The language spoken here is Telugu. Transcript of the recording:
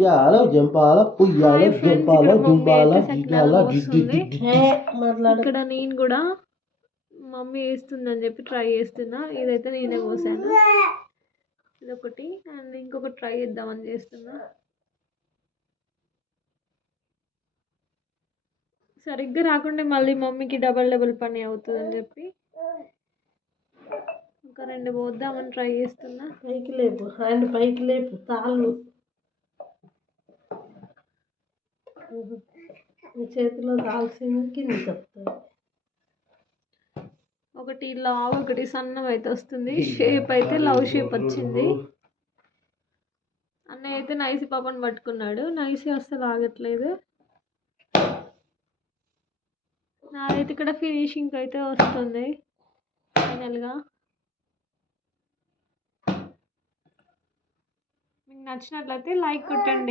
ఉయ్యాల జంపాల పుయ్యాల హాయ్ ఫ్రెండ్స్, జంపాల ఇక్కడ మమ్మీ దుంబాల అయితే సకినాలు గిగాల పోస్తుంది. మాట్లాడు. ఇక్కడ నేను కూడా మమ్మీ వేస్తుందని చెప్పి ట్రై చేస్తున్నా. ఇదైతే నేనే పోసాను. ఇదొకటి అండ్ ఇంకొకటి ట్రై చేద్దామని చేస్తున్నా. సరిగ్గా రాకుంటే మళ్ళీ మమ్మీకి డబల్ పని అవుతుందని చెప్పి ఇంకా 2 పోద్దామని ట్రై చేస్తున్నా. పైకి లేపు, హ్యాండ్ పైకి లేపు, తాళ్ళు నీ చేతిలో కాల్సింది కింది చెప్తాయి. ఒకటి లావ్ ఒకటి సన్నగా అయితే వస్తుంది. షేప్ అయితే లవ్ షేప్ వచ్చింది. అన్నయ్య అయితే నైసి పాపని పట్టుకున్నాడు. నైసి అస్సలు ఆగట్లేదు. నాదైతే ఇక్కడ ఫినిషింగ్ అయితే వస్తుంది ఫైనల్గా. మీకు నచ్చినట్లయితే లైక్ కొట్టండి.